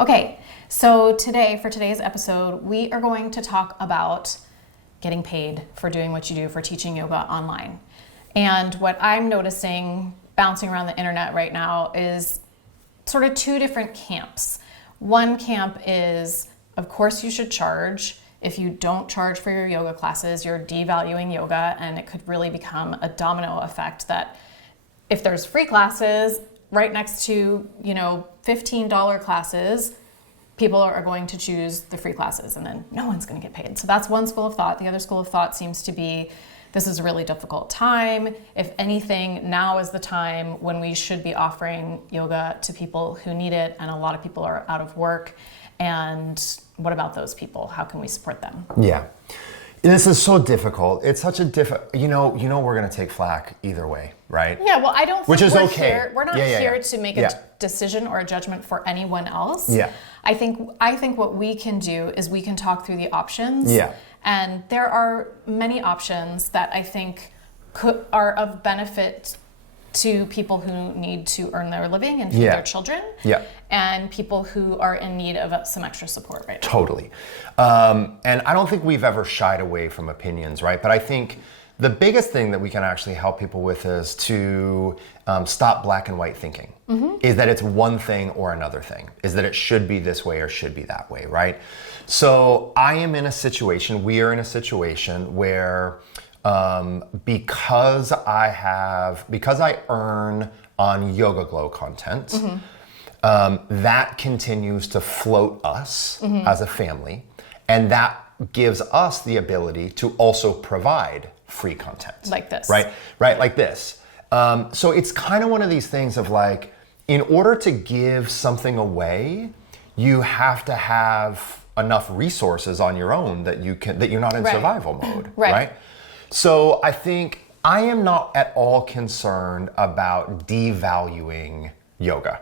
Okay, so for today's episode, we are going to talk about getting paid for doing what you do, for teaching yoga online. And what I'm noticing bouncing around the internet right now is sort of two different camps. One camp is, of course, you should charge. If you don't charge for your yoga classes, you're devaluing yoga, and it could really become a domino effect that if there's free classes right next to, $15 classes, people are going to choose the free classes, and then no one's going to get paid. So that's one school of thought. The other school of thought seems to be, this is a really difficult time. If anything, now is the time when we should be offering yoga to people who need it, and a lot of people are out of work. And what about those people? How can we support them? Yeah. This is so difficult. It's such a we're going to take flack either way, right? Yeah, well, I don't think Which is we're okay. here. We're not here to make a decision or a judgment for anyone else. Yeah. I think what we can do is we can talk through the options. Yeah. And there are many options that I think are of benefit to people who need to earn their living and feed their children. Yeah. And people who are in need of some extra support right now. Totally. And I don't think we've ever shied away from opinions, right? But I think the biggest thing that we can actually help people with is to stop black and white thinking. Mm-hmm. Is that it's one thing or another thing. Is that it should be this way or should be that way, right? So we are in a situation where because I earn on Yoga Glow content, mm-hmm. That continues to float us mm-hmm. as a family, and that gives us the ability to also provide free content. Like this. Right, like this. So it's kind of one of these things of like, in order to give something away, you have to have enough resources on your own that you're not in survival mode, right? So I think I am not at all concerned about devaluing yoga.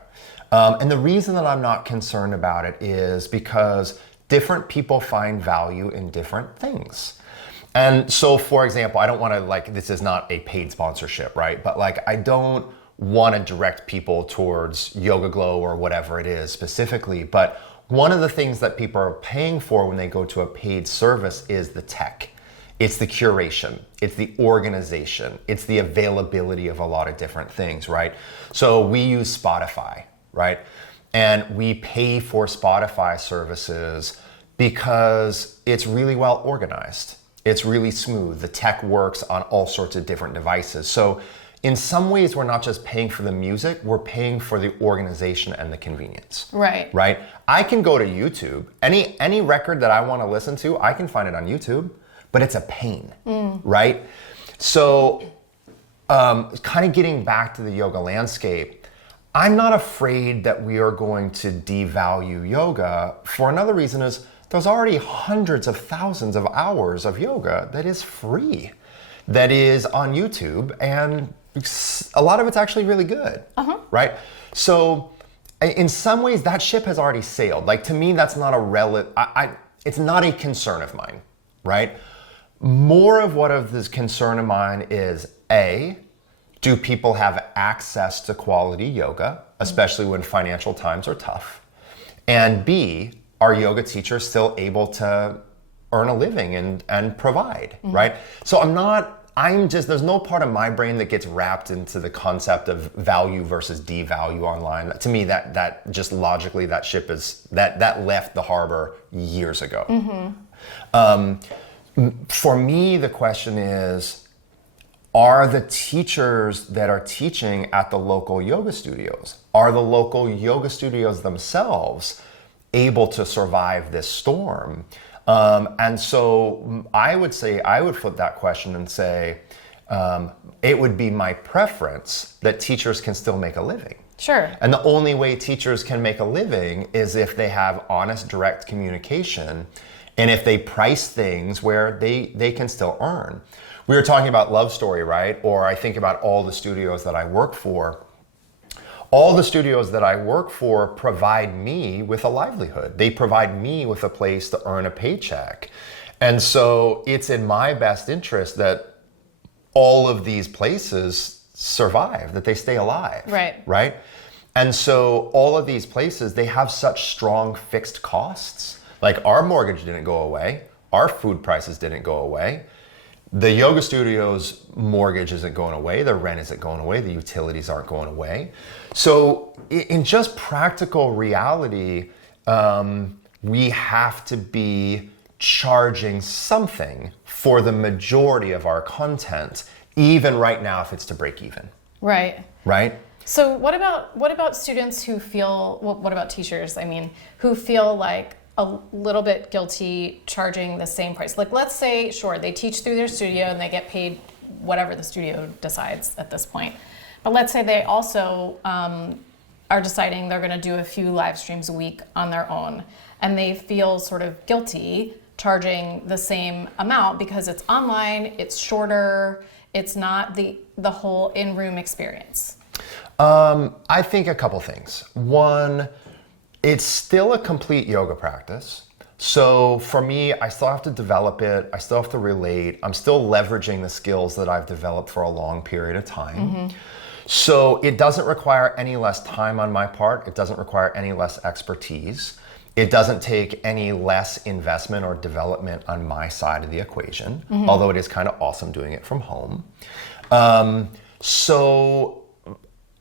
And the reason that I'm not concerned about it is because different people find value in different things. And so, for example, I don't want to this is not a paid sponsorship, right? But I don't want to direct people towards Yoga Glow or whatever it is specifically. But one of the things that people are paying for when they go to a paid service is the tech. It's the curation, it's the organization, it's the availability of a lot of different things, right? So we use Spotify, right? And we pay for Spotify services because it's really well organized. It's really smooth. The tech works on all sorts of different devices. So in some ways, we're not just paying for the music, we're paying for the organization and the convenience. Right. Right? I can go to YouTube. Any record that I want to listen to, I can find it on YouTube. But it's a pain, right? So kind of getting back to the yoga landscape, I'm not afraid that we are going to devalue yoga for another reason is there's already hundreds of thousands of hours of yoga that is free, that is on YouTube, and a lot of it's actually really good, right? So in some ways that ship has already sailed. To me, that's not it's not a concern of mine, right? More of this concern of mine is A, do people have access to quality yoga, especially when financial times are tough? And B, are yoga teachers still able to earn a living and provide, right? So there's no part of my brain that gets wrapped into the concept of value versus devalue online. To me, that just logically, that ship that left the harbor years ago. Mm-hmm. For me, the question is, are the teachers that are teaching at the local yoga studios, are the local yoga studios themselves able to survive this storm? And so I would flip that question and say, it would be my preference that teachers can still make a living. Sure. And the only way teachers can make a living is if they have honest, direct communication, and if they price things where they can still earn. We were talking about Love Story, right? Or I think about all the studios that I work for. All the studios that I work for provide me with a livelihood. They provide me with a place to earn a paycheck. And so it's in my best interest that all of these places survive, that they stay alive. Right. Right? And so all of these places, they have such strong fixed costs. Like our mortgage didn't go away. Our food prices didn't go away. The yoga studio's mortgage isn't going away. The rent isn't going away. The utilities aren't going away. So in just practical reality, we have to be charging something for the majority of our content, even right now if it's to break even. Right. Right? So what about students who feel, well, what about teachers, I mean, who feel like a little bit guilty charging the same price? Like, let's say, sure, they teach through their studio and they get paid whatever the studio decides at this point. But let's say they also are deciding they're going to do a few live streams a week on their own, and they feel sort of guilty charging the same amount because it's online, it's shorter, it's not the whole in-room experience. I think a couple things. One, it's still a complete yoga practice. So for me, I still have to develop it. I still have to relate. I'm still leveraging the skills that I've developed for a long period of time. So it doesn't require any less time on my part. It doesn't require any less expertise. It doesn't take any less investment or development on my side of the equation, although it is kind of awesome doing it from home. So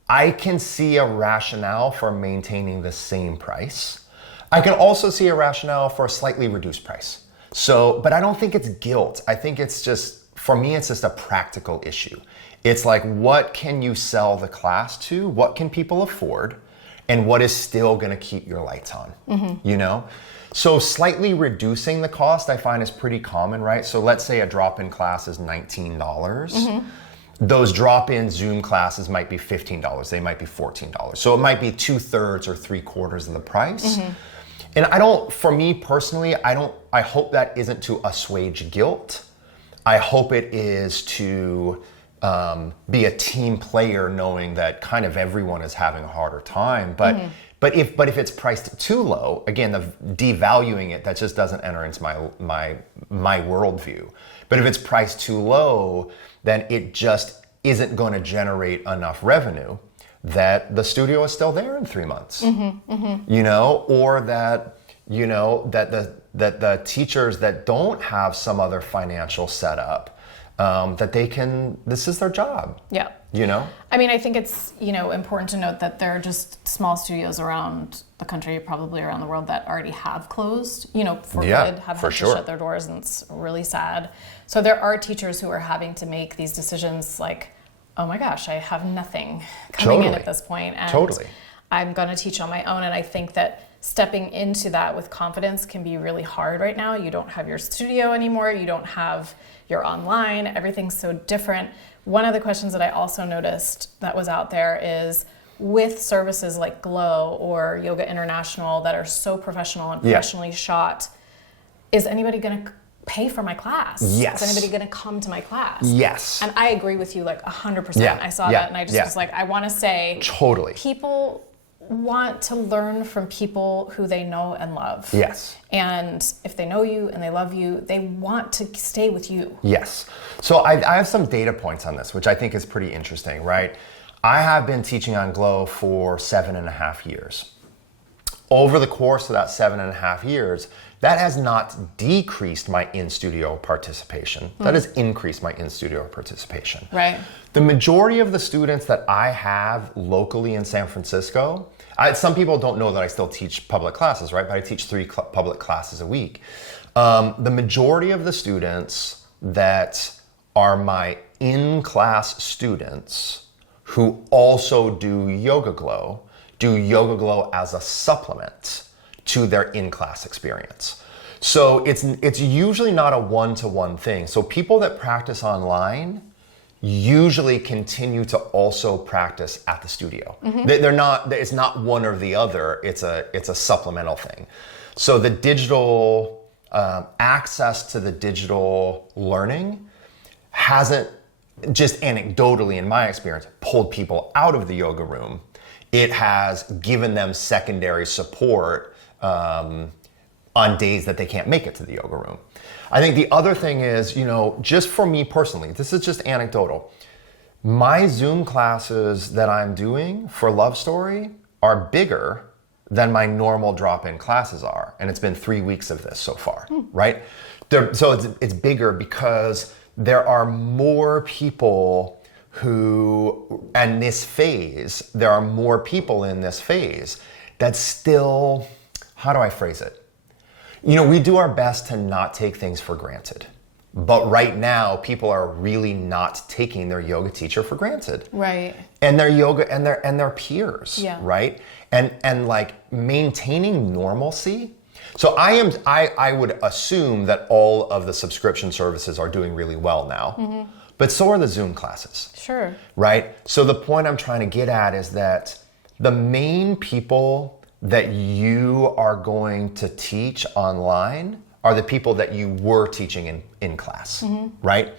I can see a rationale for maintaining the same price. I can also see a rationale for a slightly reduced price. So, but I don't think it's guilt. I think it's just, for me, it's just a practical issue. It's like, what can you sell the class to? What can people afford? And what is still gonna keep your lights on, you know? So slightly reducing the cost I find is pretty common, right? So let's say a drop-in class is $19. Those drop-in Zoom classes might be $15, they might be $14. So it might be 2/3 or 3/4 of the price. And I don't, for me personally, I hope that isn't to assuage guilt. I hope it is to be a team player, knowing that kind of everyone is having a harder time. But if it's priced too low, again, the devaluing it, that just doesn't enter into my worldview. But if it's priced too low, then it just isn't going to generate enough revenue that the studio is still there in 3 months. You know, or that, you know, that the teachers that don't have some other financial setup, that they can, this is their job. Yeah. You know? I mean, I think it's, you know, important to note that there are just small studios around the country, probably around the world, that already have closed, you know, for good, have had to shut their doors, and it's really sad. So there are teachers who are having to make these decisions like, oh my gosh, I have nothing coming in at this point, and I'm going to teach on my own. And I think that stepping into that with confidence can be really hard right now. You don't have your studio anymore. You don't have your online. Everything's so different. One of the questions that I also noticed that was out there is, with services like Glow or Yoga International that are so professional and professionally shot, is anybody going to pay for my class? Yes. Is anybody going to come to my class? Yes. And I agree with you like 100%. Yeah. I saw that and I just was like, I want to say, people want to learn from people who they know and love. Yes. And if they know you and they love you, they want to stay with you. Yes. So I have some data points on this, which I think is pretty interesting, right? I have been teaching on Glow for 7.5 years. Over the course of that 7.5 years, that has not decreased my in-studio participation. That has increased my in-studio participation. Right. The majority of the students that I have locally in San Francisco, some people don't know that I still teach public classes, right? But I teach 3 public classes a week. The majority of the students that are my in-class students who also do Yoga Glow as a supplement to their in-class experience. So it's usually not a one-to-one thing. So people that practice online usually continue to also practice at the studio. They're not, it's not one or the other, it's a supplemental thing. So the digital, access to the digital learning hasn't, just anecdotally in my experience, pulled people out of the yoga room. It has given them secondary support on days that they can't make it to the yoga room. I think the other thing is, you know, just for me personally, this is just anecdotal. My Zoom classes that I'm doing for Love Story are bigger than my normal drop-in classes are. And it's been 3 weeks of this so far, right? So it's bigger because there are more people who, and this phase, there are more people in this phase that still, how do I phrase it? You know, we do our best to not take things for granted. But right now, people are really not taking their yoga teacher for granted. Right. And their yoga and their peers, yeah. right? And like maintaining normalcy. So I would assume that all of the subscription services are doing really well now. But so are the Zoom classes. Sure. Right? So the point I'm trying to get at is that the main people that you are going to teach online are the people that you were teaching in class, right?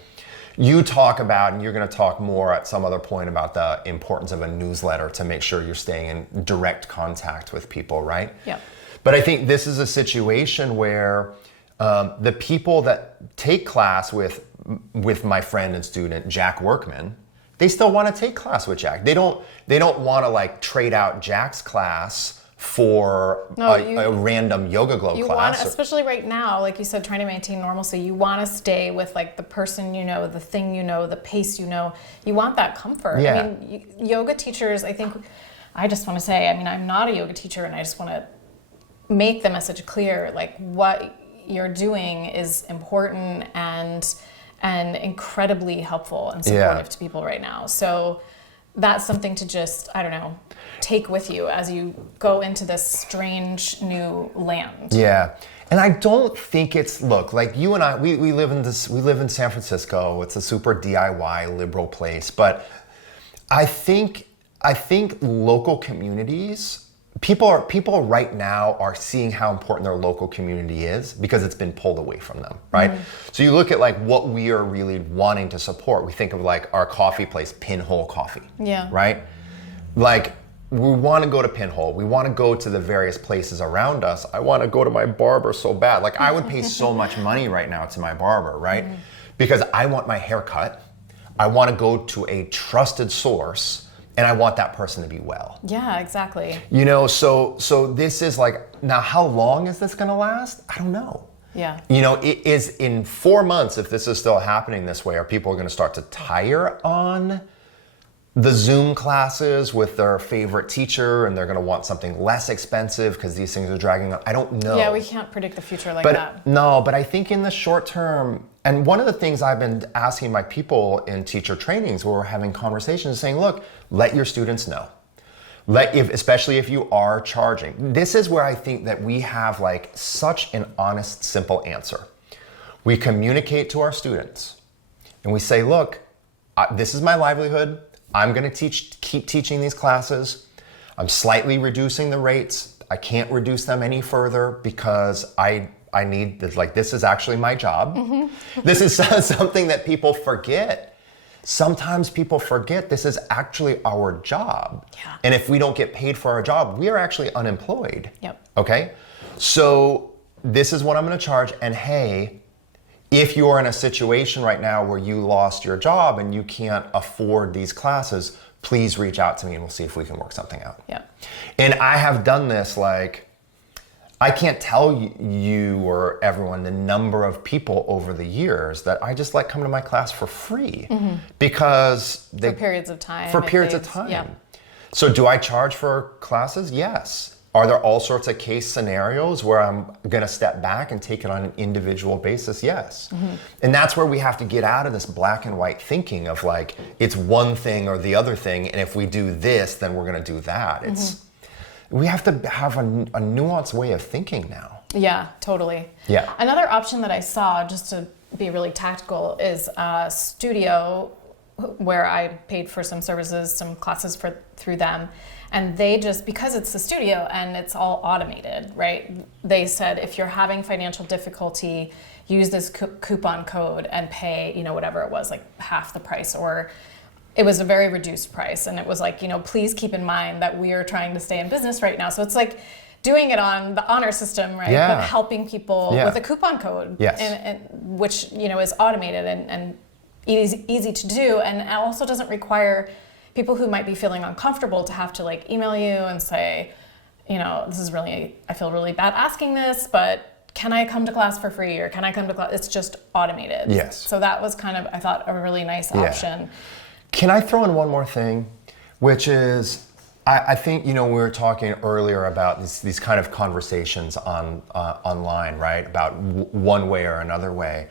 You talk about, and you're going to talk more at some other point about the importance of a newsletter to make sure you're staying in direct contact with people, right? Yeah. But I think this is a situation where the people that take class with my friend and student, Jack Workman, they still want to take class with Jack. They don't want to like trade out Jack's class for a random Yoga Glow class. Especially right now, like you said, trying to maintain normalcy, you want to stay with like the person you know, the thing you know, the pace you know. You want that comfort. Yeah. I mean, yoga teachers, I think, I just want to say, I mean, I'm not a yoga teacher, and I just want to make the message clear, like what you're doing is important and incredibly helpful and supportive to people right now. So that's something to just, I don't know, take with you as you go into this strange new land. Yeah. And I don't think it's, look, like you and I, we live in San Francisco. It's a super DIY liberal place, but I think local communities, people right now are seeing how important their local community is because it's been pulled away from them, right? So you look at like what we are really wanting to support. We think of like our coffee place, Pinhole Coffee, right? Like we want to go to Pinhole. We want to go to the various places around us. I want to go to my barber so bad. Like I would pay so much money right now to my barber, right? Because I want my hair cut. I want to go to a trusted source. And I want that person to be well. Yeah, exactly. You know, so this is like, now how long is this gonna last? I don't know. Yeah. You know, it is in 4 months, if this is still happening this way, are people gonna start to tire on the Zoom classes with their favorite teacher and they're gonna want something less expensive because these things are dragging on? I don't know. Yeah, we can't predict the future like that. No, but I think in the short term, and one of the things I've been asking my people in teacher trainings where we're having conversations saying, look, let your students know. Especially if you are charging. This is where I think that we have like such an honest, simple answer. We communicate to our students and we say, look, this is my livelihood. I'm gonna keep teaching these classes. I'm slightly reducing the rates. I can't reduce them any further because I need this, like, this is actually my job. This is something that people forget. Sometimes people forget this is actually our job. Yeah. And if we don't get paid for our job, we are actually unemployed. Yep. Okay? So this is what I'm gonna charge. And hey, if you're in a situation right now where you lost your job and you can't afford these classes, please reach out to me and we'll see if we can work something out. Yeah. And I have done this, like, I can't tell you or everyone the number of people over the years that I just let come to my class for free because for periods of time. Yeah. So do I charge for classes? Yes. Are there all sorts of case scenarios where I'm going to step back and take it on an individual basis? Yes. And that's where we have to get out of this black and white thinking of like, it's one thing or the other thing. And if we do this, then we're going to do that. We have to have a nuanced way of thinking now. Yeah, totally. Yeah. Another option that I saw, just to be really tactical, is a studio where I paid for some services, some classes through them. And they just, because it's a studio and it's all automated, right? They said, if you're having financial difficulty, use this coupon code and pay, you know, whatever it was, like half the price, or it was a very reduced price. And it was like, you know, please keep in mind that we are trying to stay in business right now. So it's like doing it on the honor system, right? Yeah. But helping people with a coupon code, yes. and which, you know, is automated and easy to do. And it also doesn't require people who might be feeling uncomfortable to have to like email you and say, I feel really bad asking this, but can I come to class for free, or can I come to class? It's just automated. Yes. So that was kind of, I thought, a really nice option. Can I throw in one more thing, which is, I think, we were talking earlier about these kind of conversations online, right? About one way or another way.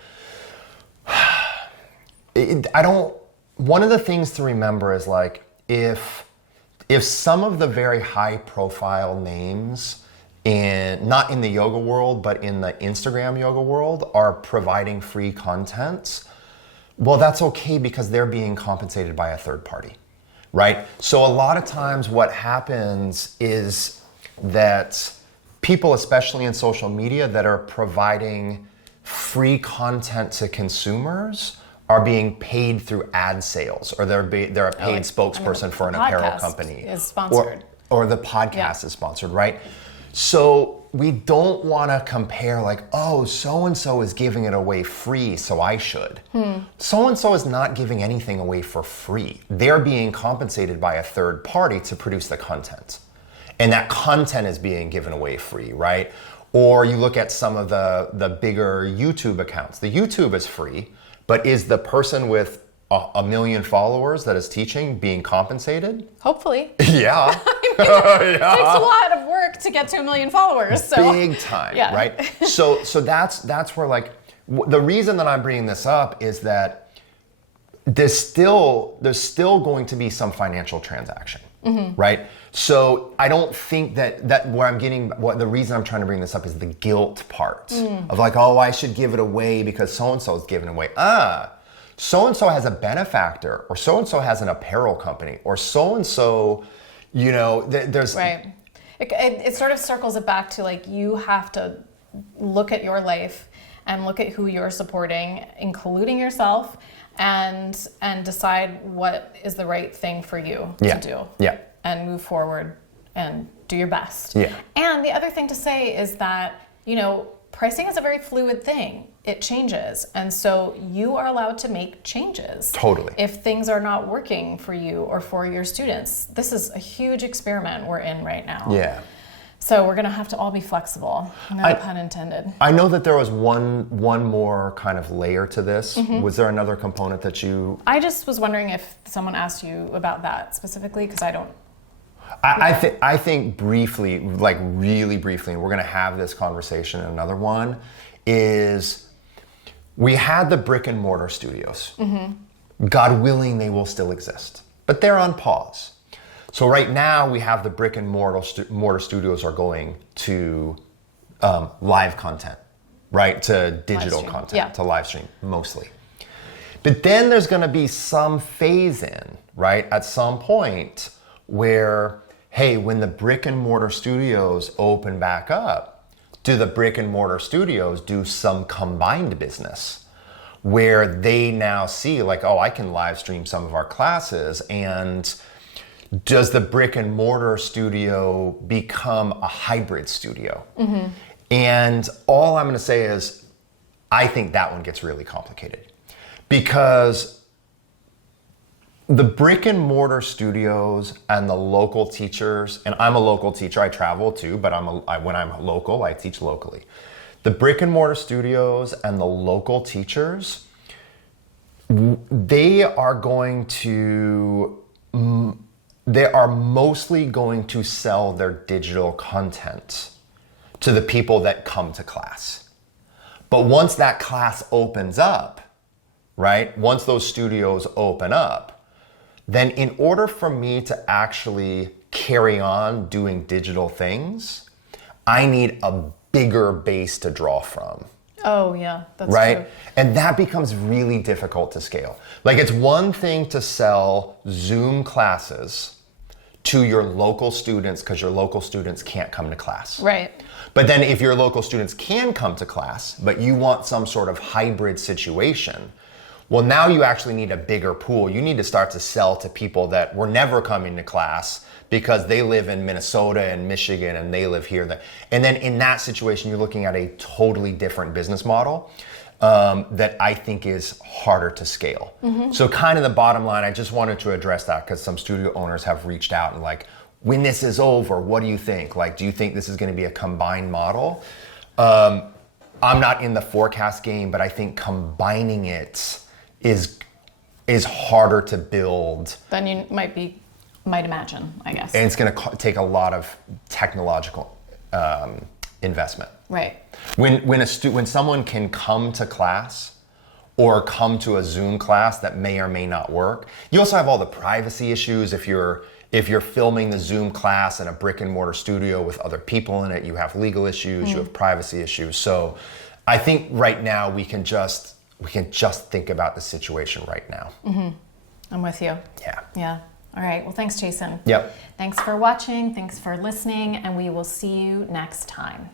One of the things to remember is like, if some of the very high profile names not in the yoga world, but in the Instagram yoga world are providing free content, well, that's okay because they're being compensated by a third party, right? So a lot of times what happens is that people, especially in social media, that are providing free content to consumers are being paid through ad sales, or they're a paid spokesperson for an apparel company. Is sponsored. Or the podcast is sponsored, right? So we don't want to compare like, oh, so-and-so is giving it away free, so I should. So-and-so is not giving anything away for free. They're being compensated by a third party to produce the content. And that content is being given away free, right? Or you look at some of the bigger YouTube accounts. The YouTube is free, but is the person with a million followers that is teaching being compensated? Hopefully. Yeah. It takes a lot of work to get to 1 million followers. So. Big time, right? So that's where like, the reason that I'm bringing this up is that there's still going to be some financial transaction, right? So I don't think that where I'm getting, the reason I'm trying to bring this up is the guilt part of like, oh, I should give it away because so-and-so is giving it away. So-and-so has a benefactor, or so-and-so has an apparel company, or so-and-so, there's... Right. It sort of circles it back to like, you have to look at your life and look at who you're supporting, including yourself, and decide what is the right thing for you to do. Yeah. And move forward and do your best. Yeah. And the other thing to say is that, pricing is a very fluid thing. It changes. And so you are allowed to make changes. Totally. If things are not working for you or for your students. This is a huge experiment we're in right now. Yeah. So we're going to have to all be flexible. No pun intended. I know that there was one more kind of layer to this. Was there another component that you... I just was wondering if someone asked you about that specifically, because I don't... I think briefly, like really briefly, and we're going to have this conversation in another one, is we had the brick and mortar studios. God willing, they will still exist, but they're on pause. So right now we have the brick and mortar studios are going to live content, right? To digital content, to live stream mostly. But then there's going to be some phase in, right? At some point where, hey, when the brick and mortar studios open back up, do the brick and mortar studios do some combined business where they now see like, oh, I can live stream some of our classes, and does the brick and mortar studio become a hybrid studio? And all I'm going to say is, I think that one gets really complicated, because the brick and mortar studios and the local teachers, and I'm a local teacher, I travel too, but when I'm local, I teach locally. The brick and mortar studios and the local teachers, they are mostly going to sell their digital content to the people that come to class. But once that class opens up, right? Once those studios open up, then in order for me to actually carry on doing digital things, I need a bigger base to draw from. Oh yeah, that's right? True. And that becomes really difficult to scale. Like, it's one thing to sell Zoom classes to your local students because your local students can't come to class. Right. But then if your local students can come to class, but you want some sort of hybrid situation, well, now you actually need a bigger pool. You need to start to sell to people that were never coming to class because they live in Minnesota and Michigan and they live here. And then in that situation, you're looking at a totally different business model. that I think is harder to scale. So kind of the bottom line, I just wanted to address that because some studio owners have reached out and like, when this is over, what do you think? Like, do you think this is going to be a combined model? I'm not in the forecast game, but I think combining it is harder to build Than you might imagine, I guess. and it's going to take a lot of technological investment. Right. When someone can come to class or come to a Zoom class that may or may not work, you also have all the privacy issues. If you're filming the Zoom class in a brick and mortar studio with other people in it, you have legal issues, you have privacy issues. So I think right now we can just think about the situation right now. I'm with you. Yeah. Yeah. All right. Well, thanks, Jason. Yep. Thanks for watching. Thanks for listening. And we will see you next time.